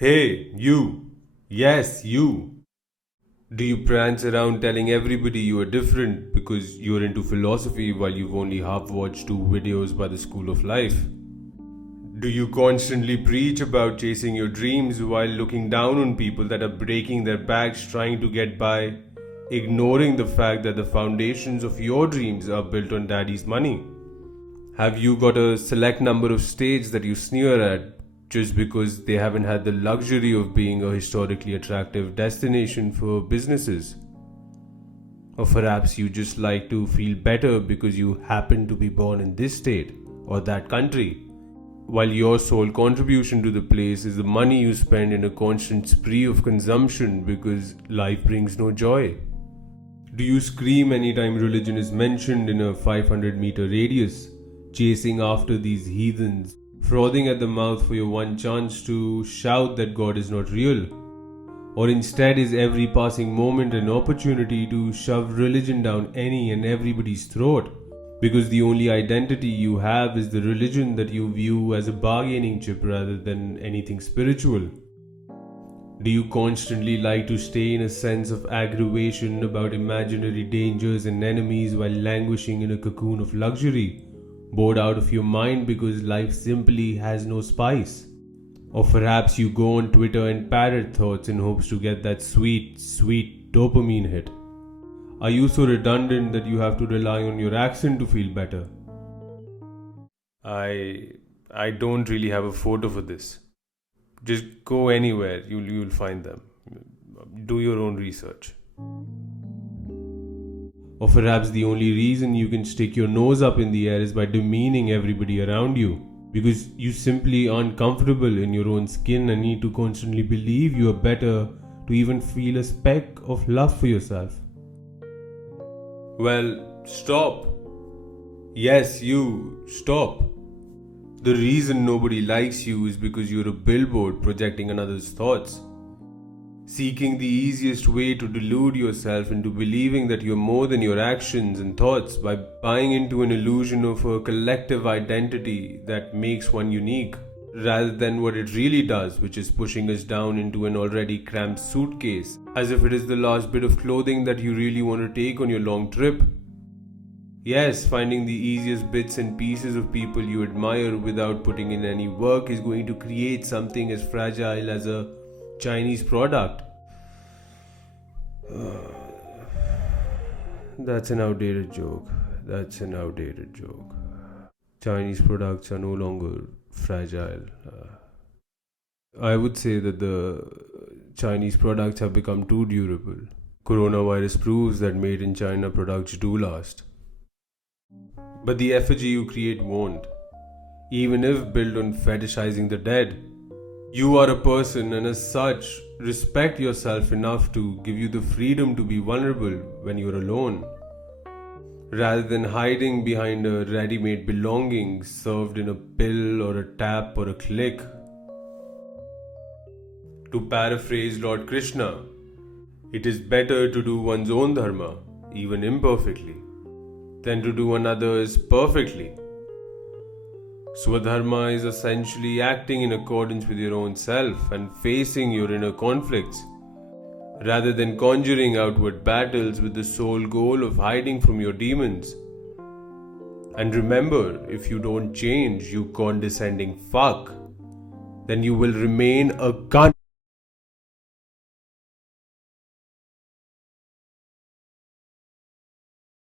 Hey, you. Yes, you. Do you prance around telling everybody you are different because you're into philosophy while you've only half watched two videos by the School of Life? Do you constantly preach about chasing your dreams while looking down on people that are breaking their backs trying to get by, ignoring the fact that the foundations of your dreams are built on daddy's money? Have you got a select number of states that you sneer at just because they haven't had the luxury of being a historically attractive destination for businesses? Or perhaps you just like to feel better because you happen to be born in this state or that country, while your sole contribution to the place is the money you spend in a constant spree of consumption because life brings no joy? Do you scream anytime religion is mentioned in a 500-meter radius, chasing after these heathens, frothing at the mouth for your one chance to shout that God is not real? Or instead is every passing moment an opportunity to shove religion down any and everybody's throat? Because the only identity you have is the religion that you view as a bargaining chip rather than anything spiritual. Do you constantly like to stay in a sense of aggravation about imaginary dangers and enemies while languishing in a cocoon of luxury, bored out of your mind because life simply has no spice? Or perhaps you go on Twitter and parrot thoughts in hopes to get that sweet, sweet dopamine hit. Are you so redundant that you have to rely on your accent to feel better? I don't really have a photo for this. Just go anywhere, you'll find them. Do your own research. Or perhaps the only reason you can stick your nose up in the air is by demeaning everybody around you. Because you simply aren't comfortable in your own skin and need to constantly believe you are better to even feel a speck of love for yourself. Well, stop. Yes, you, stop. The reason nobody likes you is because you're a billboard projecting another's thoughts. Seeking the easiest way to delude yourself into believing that you're more than your actions and thoughts by buying into an illusion of a collective identity that makes one unique, rather than what it really does, which is pushing us down into an already cramped suitcase, as if it is the last bit of clothing that you really want to take on your long trip. Yes, finding the easiest bits and pieces of people you admire without putting in any work is going to create something as fragile as a Chinese product. That's an outdated joke. That's an outdated joke. Chinese products are no longer fragile. I would say that the Chinese products have become too durable. Coronavirus proves that made in China products do last. But the effigy you create won't, even if built on fetishizing the dead. You are a person, and as such, respect yourself enough to give you the freedom to be vulnerable when you're alone, rather than hiding behind a ready made belonging served in a pill or a tap or a click. To paraphrase Lord Krishna, it is better to do one's own dharma, even imperfectly, than to do another's perfectly. Swadharma is essentially acting in accordance with your own self and facing your inner conflicts, rather than conjuring outward battles with the sole goal of hiding from your demons. And remember, if you don't change, you condescending fuck, then you will remain a cunt.